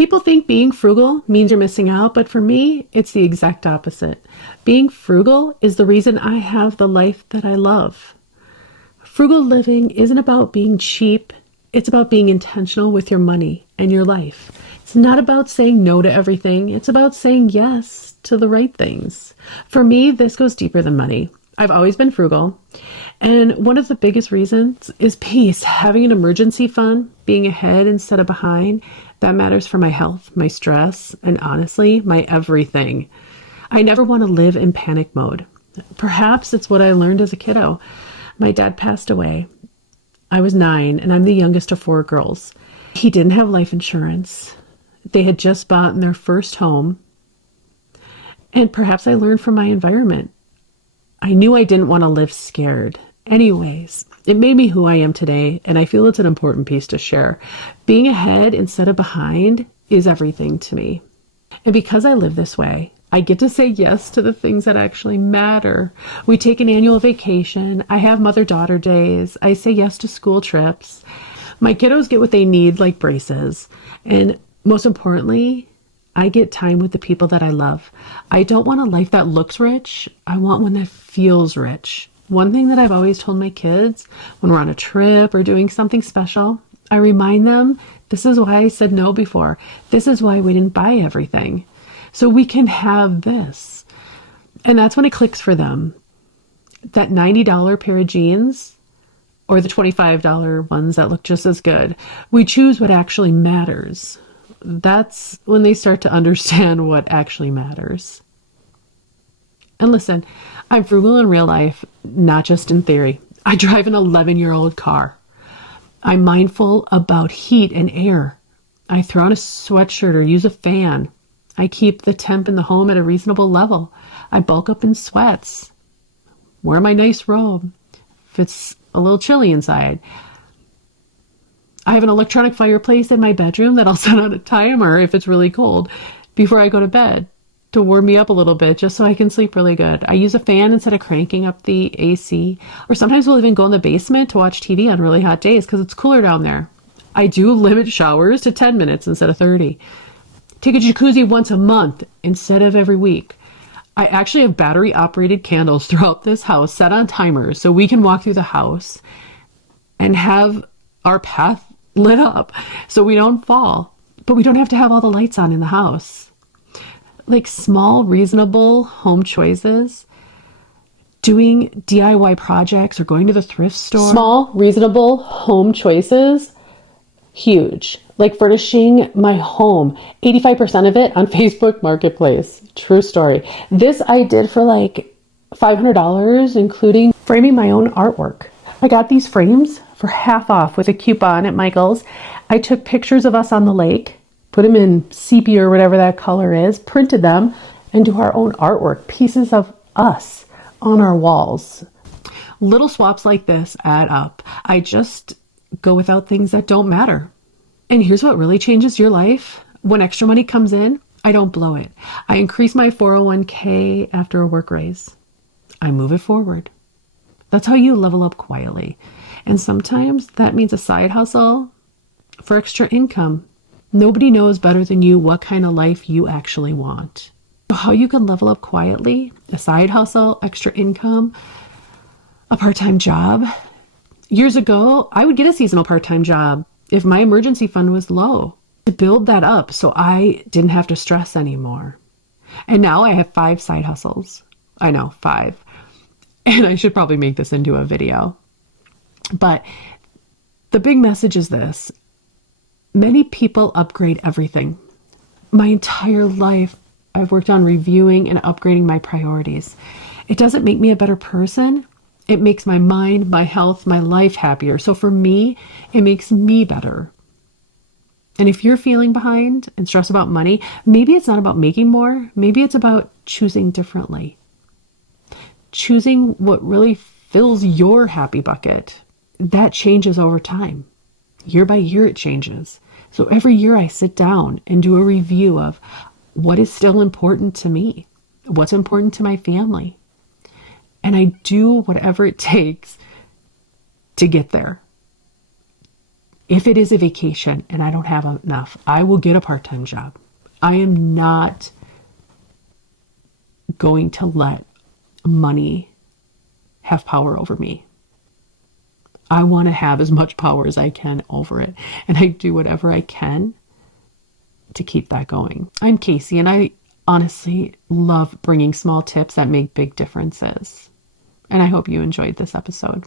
People think being frugal means you're missing out, but for me, it's the exact opposite. Being frugal is the reason I have the life that I love. Frugal living isn't about being cheap. It's about being intentional with your money and your life. It's not about saying no to everything. It's about saying yes to the right things. For me, this goes deeper than money. I've always been frugal. And one of the biggest reasons is peace. Having an emergency fund, being ahead instead of behind, that matters for my health, my stress, and honestly, my everything. I never want to live in panic mode. Perhaps it's what I learned as a kiddo. My dad passed away. I was 9, and I'm the youngest of 4 girls. He didn't have life insurance. They had just bought their first home. And perhaps I learned from my environment. I knew I didn't want to live scared. Anyways, it made me who I am today, and I feel it's an important piece to share. Being ahead instead of behind is everything to me. And because I live this way, I get to say yes to the things that actually matter. We take an annual vacation. I have mother-daughter days. I say yes to school trips. My kiddos get what they need, like braces. And most importantly, I get time with the people that I love. I don't want a life that looks rich. I want one that feels rich. One thing that I've always told my kids when we're on a trip or doing something special, I remind them, this is why I said no before. This is why we didn't buy everything. So we can have this. And that's when it clicks for them. That $90 pair of jeans or the $25 ones that look just as good. We choose what actually matters. That's when they start to understand what actually matters. And listen, I'm frugal in real life, not just in theory. I drive an 11-year-old car. I'm mindful about heat and air. I throw on a sweatshirt or use a fan. I keep the temp in the home at a reasonable level. I bulk up in sweats. Wear my nice robe if it's a little chilly inside. I have an electronic fireplace in my bedroom that I'll set on a timer if it's really cold before I go to bed to warm me up a little bit just so I can sleep really good. I use a fan instead of cranking up the AC. Or sometimes we'll even go in the basement to watch TV on really hot days because it's cooler down there. I do limit showers to 10 minutes instead of 30. Take a jacuzzi once a month instead of every week. I actually have battery-operated candles throughout this house set on timers so we can walk through the house and have our path lit up so we don't fall. But we don't have to have all the lights on in the house. Like small, reasonable home choices, doing DIY projects or going to the thrift store. Small, reasonable home choices, huge. Like furnishing my home, 85% of it on Facebook Marketplace. True story. This I did for like $500, including framing my own artwork. I got these frames for half off with a coupon at Michael's. I took pictures of us on the lake, put them in sepia or whatever that color is, printed them, and do our own artwork, pieces of us on our walls. Little swaps like this add up. I just go without things that don't matter. And here's what really changes your life. When extra money comes in, I don't blow it. I increase my 401k after a work raise. I move it forward. That's how you level up quietly. And sometimes that means a side hustle for extra income. Nobody knows better than you what kind of life you actually want. So how you can level up quietly, a side hustle, extra income, a part-time job. Years ago, I would get a seasonal part-time job if my emergency fund was low to build that up so I didn't have to stress anymore. And now I have 5 side hustles. I know, 5. And I should probably make this into a video. But the big message is this. Many people upgrade everything. My entire life, I've worked on reviewing and upgrading my priorities. It doesn't make me a better person. It makes my mind, my health, my life happier. So for me, it makes me better. And if you're feeling behind and stressed about money, maybe it's not about making more. Maybe it's about choosing differently. Choosing what really fills your happy bucket. That changes over time. Year by year, it changes. So every year I sit down and do a review of what is still important to me, what's important to my family. And I do whatever it takes to get there. If it is a vacation and I don't have enough, I will get a part-time job. I am not going to let money have power over me. I want to have as much power as I can over it. And I do whatever I can to keep that going. I'm Casey, and I honestly love bringing small tips that make big differences. And I hope you enjoyed this episode.